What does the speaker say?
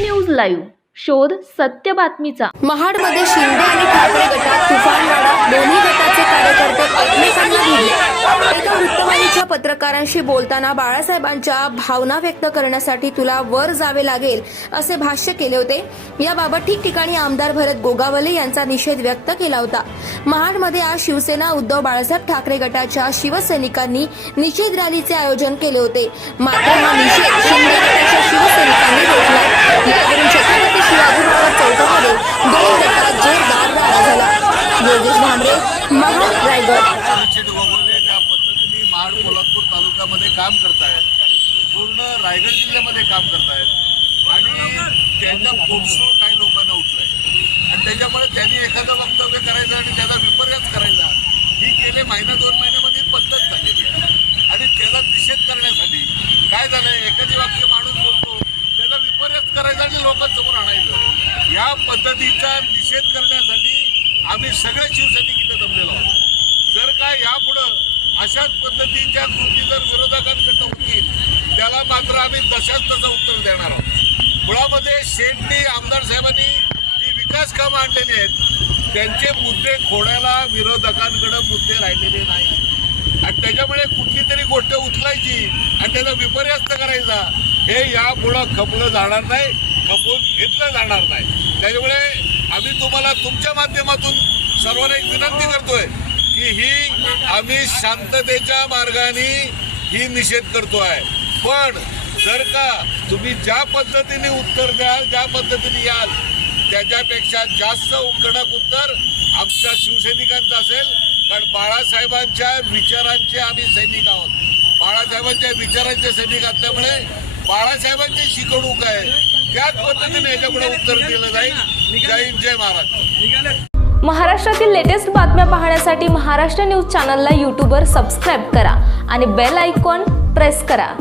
News live शोध सत्य बातमीचा. महाडमध्ये शिंदे आणि ठाकरे गटात तुफानवाडा दोन्ही पत्रकारांशी बोलताना बाळासाहेबांच्या भावना व्यक्त करण्यासाठी तुला वर जावे लागेल असे भाष्य केले होते. याबाबत ठिकठिकाणी आमदार भरत गोगावले यांचा निषेध व्यक्त केला होता. महाडमध्ये आज शिवसेना उद्धव बाळासाहेब ठाकरे गटाच्या शिवसैनिकांनी निषेध रॅलीचे आयोजन केले होते. मात्र हा निषेध शिंदे गटाच्या शिवसैनिकांनी रोखला यावरून छत्रपती शिवाजी महाराज चौकामध्ये दोन गटात जोरदार राडा झाला. योगेश भांबरे महाड रायगड निश्चित गोगोले ज्या पद्धतीने महाड कोल्हापूर तालुक्यामध्ये काम करतायत. पूर्ण रायगड जिल्ह्यामध्ये काम करतायत. आणि त्यांच्या पोटसो काही लोकांना उठलंय. आणि त्याच्यामुळे त्यांनी एखादं वक्तव्य करायचं आणि त्याचा विपर्यास करायचा. ही गेले महिना दोन महिन्यामध्ये पद्धत झालेली आहे. आणि त्याला निषेध करण्यासाठी काय झालंय? एखादी वाक्य माणूस बोलतो त्याला विपर्यास करायचा आणि लोकांसमोर आणायचं. या पद्धतीचा निषेध करण्यासाठी आम्ही सगळे शिवसैनिक इथे जमलेलो आहोत. जर का यापुढं अशाच पद्धतीच्या कृती जर विरोध आम्ही तशाच तसं उत्तर देणार आहोत. मुळामध्ये शेठनी आमदार साहेबांनी जी विकास कामं आणलेली आहेत त्यांचे मुद्दे खोड्याला विरोधकांकडे मुद्दे राहिलेले नाही. आणि त्याच्यामुळे कुठली तरी गोष्ट उचलायची आणि त्याचा विपर्यास्त करायचा हे यापुढं खपलं जाणार नाही खपून घेतलं जाणार नाही. त्याच्यामुळे आम्ही तुम्हाला तुमच्या माध्यमातून सर्वांना एक विनंती करतोय की ही आम्ही शांततेच्या मार्गाने ही निषेध करतो आहे पण जर का तुम्ही ज्या पद्धतीने उत्तर द्याल ज्या पद्धतीने याल त्याच्यापेक्षा जास्त कडक उत्तर आमच्या शिवसैनिकांचं असेल. कारण बाळासाहेबांच्या विचारांचे आम्ही सैनिक आहोत. बाळासाहेबांच्या विचारांचे सैनिक असल्यामुळे बाळासाहेबांची शिकवणूक आहे. त्याच पद्धतीने याच्यापुढे उत्तर दिलं जाईल. जय हिंद जय महाराज महाराष्ट्रातील लेटेस्ट बातम्या पाहण्यासाठी महाराष्ट्र न्यूज चॅनलला यूट्यूबवर सबस्क्राईब करा आणि बेल आयकॉन प्रेस करा.